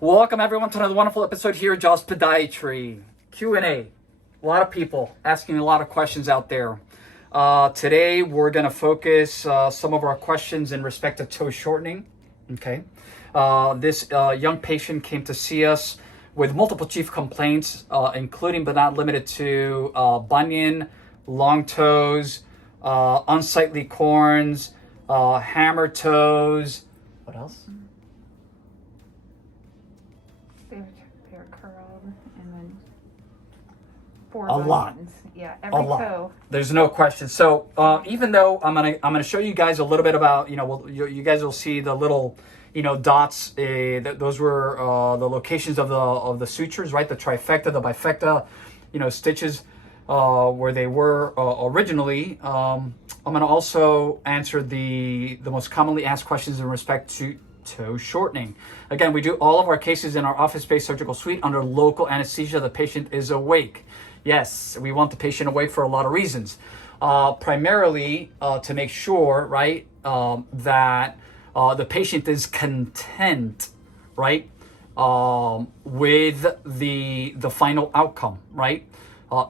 Welcome everyone to another wonderful episode here at Doctors of Podiatry. Q&A. A lot of people asking a lot of questions out there. Today we're going to focus some of our questions in respect to toe shortening. Okay. This young patient came to see us with multiple chief complaints, including but not limited to bunion, long toes, unsightly corns, hammer toes. What else? They're curled, and then four A lot. Yeah, every toe. There's no question. So even though I'm gonna show you guys a little bit about, you guys will see the little dots. Those were the locations of the sutures, right? The trifecta, the bifecta, stitches where they were originally. I'm gonna also answer the most commonly asked questions in respect to toe shortening. Again, we do all of our cases in our office-based surgical suite under local anesthesia. The patient is awake. Yes, we want the patient awake for a lot of reasons. Primarily to make sure, right, that the patient is content, right, with the final outcome, right?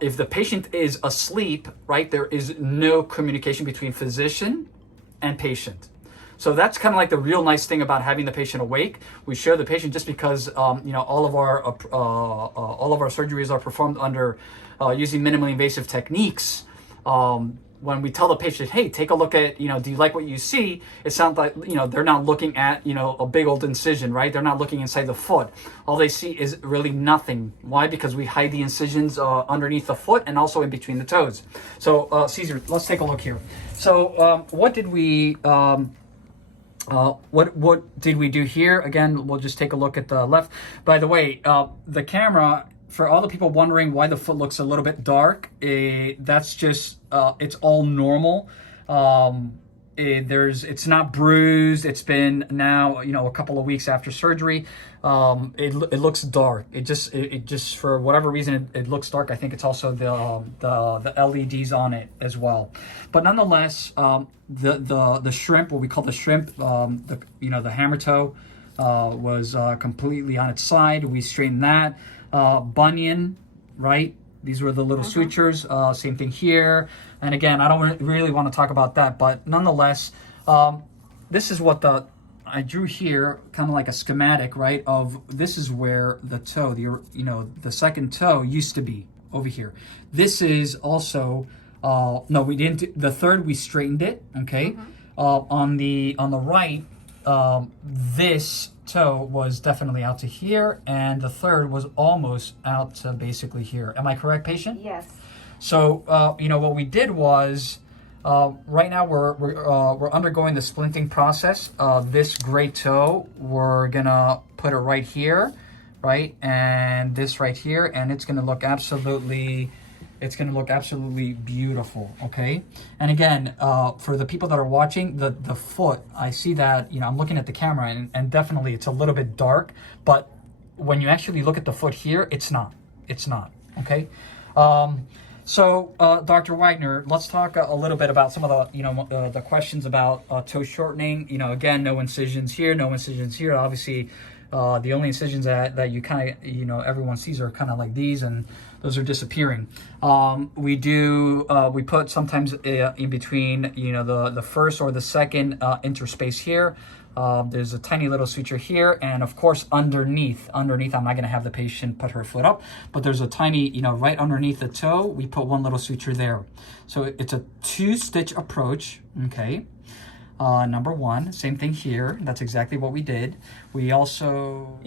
If the patient is asleep, right, there is no communication between physician and patient. So that's kind of like the real nice thing about having the patient awake. We show the patient just because all of our surgeries are performed under using minimally invasive techniques. When we tell the patient, hey, take a look at, do you like what you see? It sounds like, they're not looking at, a big old incision, right? They're not looking inside the foot. All they see is really nothing. Why? Because we hide the incisions underneath the foot and also in between the toes. So, Caesar, let's take a look here. So, what did we do here? Again, we'll just take a look at the left. By the way, the camera, for all the people wondering why the foot looks a little bit dark, that's just, it's all normal. It's not bruised. It's been now, a couple of weeks after surgery. It looks dark. It just for whatever reason, it looks dark. I think it's also the LEDs on it as well. But nonetheless, the shrimp, what we call the shrimp, the hammer toe, was completely on its side. We straightened that. Bunion, right? These were the little sutures. Same thing here. And again, I don't really want to talk about that, but nonetheless, this is what I drew here, kind of like a schematic, right? Of this is where the toe, the second toe used to be over here. This is also no, we didn't. The third, we straightened it. Okay. On the right, this toe was definitely out to here, and the third was almost out to basically here. Am I correct, patient? Yes. So what we did was right now we're undergoing the splinting process. This gray toe, we're gonna put it right here, right, and this right here, and it's gonna look absolutely beautiful. Okay. And again, for the people that are watching, the foot, I see that, I'm looking at the camera and definitely it's a little bit dark, but when you actually look at the foot here, it's not. Okay. So Dr. Wagner, let's talk a little bit about some of the questions about toe shortening. Again, no incisions here, no incisions here. Obviously, the only incisions that you kind of, everyone sees are kind of like these, and those are disappearing. We put sometimes in between, the first or the second interspace here. There's a tiny little suture here, and of course underneath, I'm not going to have the patient put her foot up, but there's a tiny, right underneath the toe, we put one little suture there. So it's a 2-stitch approach, okay? Number one, same thing here. That's exactly what we did. We also,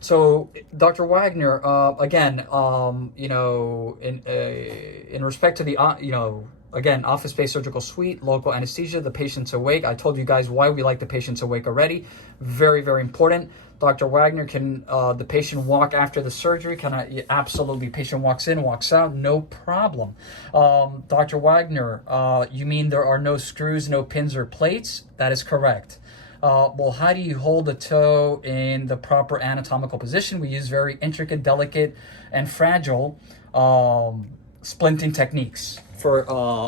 so Dr. Wagner, again, in respect to the, again, office-based surgical suite, local anesthesia, the patient's awake. I told you guys why we like the patients awake already. Very, very important. Dr. Wagner, can the patient walk after the surgery? Absolutely. Patient walks in, walks out, no problem. Dr. Wagner, you mean there are no screws, no pins or plates? That is correct. Well, how do you hold the toe in the proper anatomical position? We use very intricate, delicate, and fragile splinting techniques for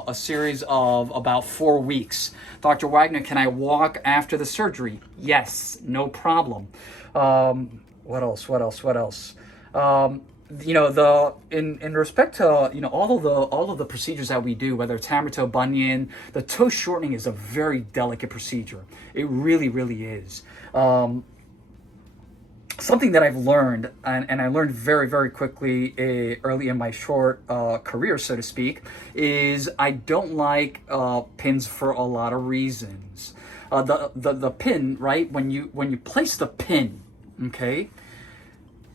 a series of about 4 weeks. Dr. Wagner, can I walk after the surgery? Yes, no problem. What else? In respect to all of the procedures that we do, whether it's hammer toe, bunion, the toe shortening is a very delicate procedure. It really, really is. Something that I've learned, and I learned very, very quickly early in my short career, so to speak, is I don't like pins for a lot of reasons. The pin, right? When you place the pin, okay,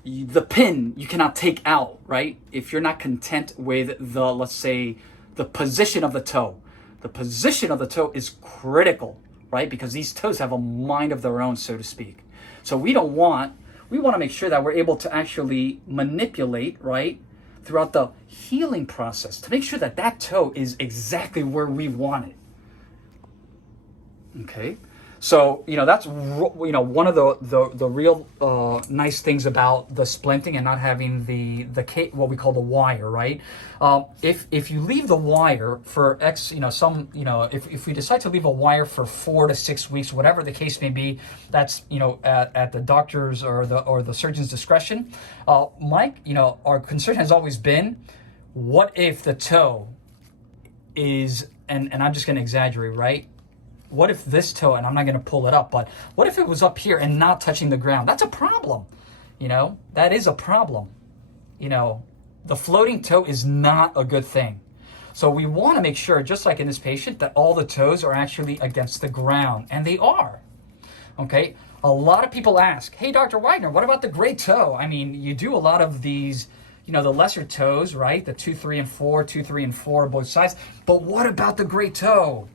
the pin you cannot take out, right? If you're not content with the, let's say, the position of the toe. The position of the toe is critical, right? Because these toes have a mind of their own, so to speak. So we want to make sure that we're able to actually manipulate, right, throughout the healing process to make sure that that toe is exactly where we want it. Okay, so that's one of the real nice things about the splinting and not having the what we call the wire, right? If you leave the wire for if we decide to leave a wire for 4 to 6 weeks, whatever the case may be, that's at the doctor's or the surgeon's discretion. Mike, our concern has always been, what if the toe is, and I'm just going to exaggerate, right? What if this toe, and I'm not going to pull it up, but what if it was up here and not touching the ground? That's a problem. That is a problem. The floating toe is not a good thing. So we want to make sure, just like in this patient, that all the toes are actually against the ground, and they are. Okay? A lot of people ask, hey, Dr. Wagner, what about the great toe? I mean, you do a lot of these, the lesser toes, right? The 2, 3, and 4, 2, 3, and 4, both sides. But what about the great toe?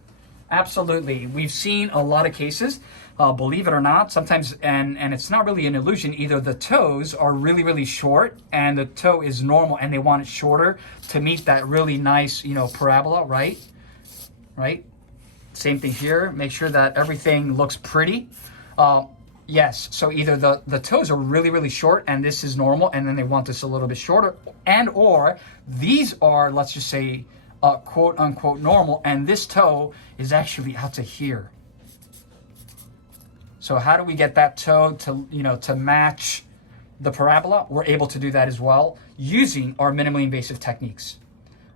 Absolutely. We've seen a lot of cases, believe it or not, sometimes, and it's not really an illusion, either the toes are really, really short and the toe is normal and they want it shorter to meet that really nice, parabola, right? Right? Same thing here. Make sure that everything looks pretty. Yes, so either the toes are really, really short and this is normal, and then they want this a little bit shorter, and or these are, let's just say, quote unquote normal, and this toe is actually out to here. So how do we get that toe to match the parabola? We're able to do that as well using our minimally invasive techniques.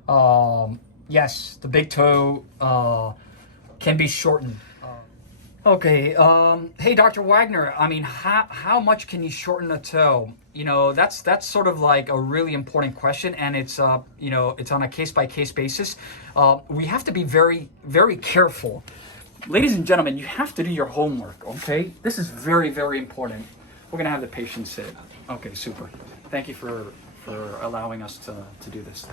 Yes, the big toe can be shortened. Okay, hey, Dr. Wagner, I mean, how much can you shorten a toe? That's sort of like a really important question, and it's it's on a case-by-case basis. We have to be very, very careful. Ladies and gentlemen, you have to do your homework, okay? This is very, very important. We're gonna have the patient sit. Okay, super. Thank you for allowing us to do this.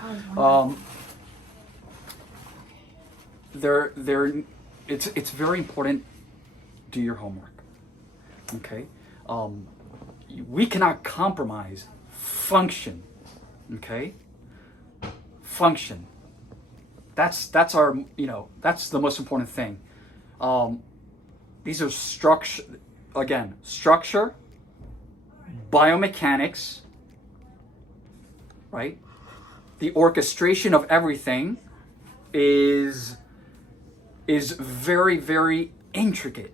It's very important. Do your homework, okay? We cannot compromise function, okay? Function. That's our, that's the most important thing. These are structure, biomechanics, right? The orchestration of everything is very, very intricate.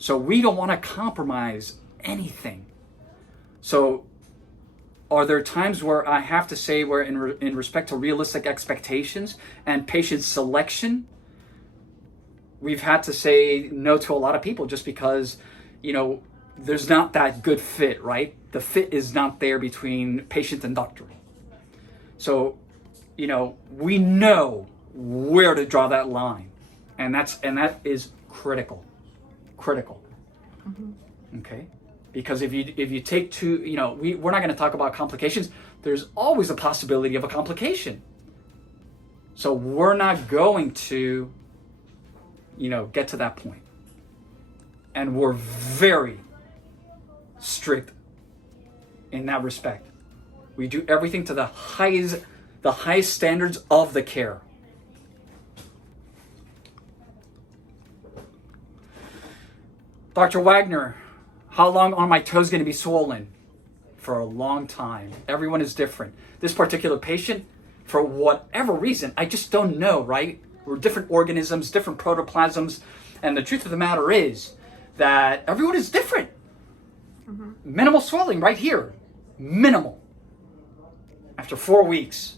So we don't want to compromise anything. So are there times where I have to say, where in respect to realistic expectations and patient selection, we've had to say no to a lot of people just because, there's not that good fit, right? The fit is not there between patient and doctor. So, we know where to draw that line, and that is critical. Mm-hmm. Okay, because if you take two, we're not going to talk about complications. There's always a possibility of a complication. So we're not going to, get to that point. And we're very strict in that respect. We do everything to the highest standards of the care. Dr. Wagner, how long are my toes going to be swollen? For a long time. Everyone is different. This particular patient, for whatever reason. I just don't know, right? We're different organisms, different protoplasms. And the truth of the matter is that everyone is different. Minimal swelling right here. Minimal. After 4 weeks.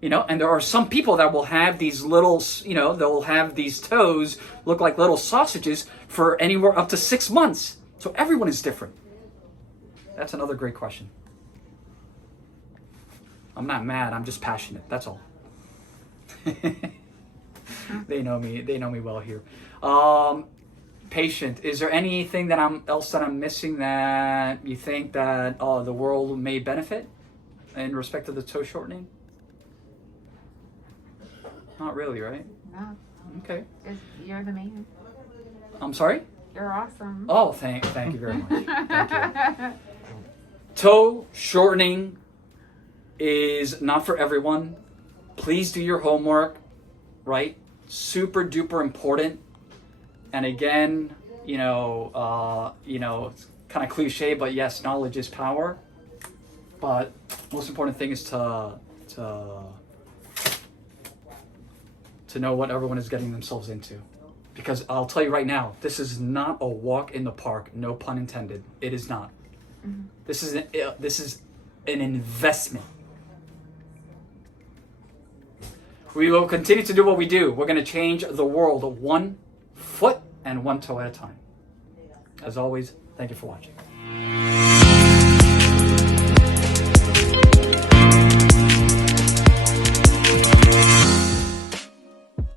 You know, and there are some people that will have these little, you know, they'll have these toes look like little sausages for anywhere up to 6 months. So everyone is different. That's another great question. I'm not mad, I'm just passionate, that's all. They know me well here. Patient, is there anything that I'm missing that you think that the world may benefit in respect to the toe shortening? Not really, right? No. Okay. You're the man. I'm sorry? You're awesome. Oh, thank you very much. Thank you. Toe shortening is not for everyone. Please do your homework, right? Super duper important. And again, you know, it's kind of cliche, but yes, knowledge is power. But most important thing is to know what everyone is getting themselves into. Because I'll tell you right now, this is not a walk in the park, no pun intended. It is not. This is an investment. We will continue to do what we do. We're going to change the world 1 foot and 1 toe at a time. As always, thank you for watching.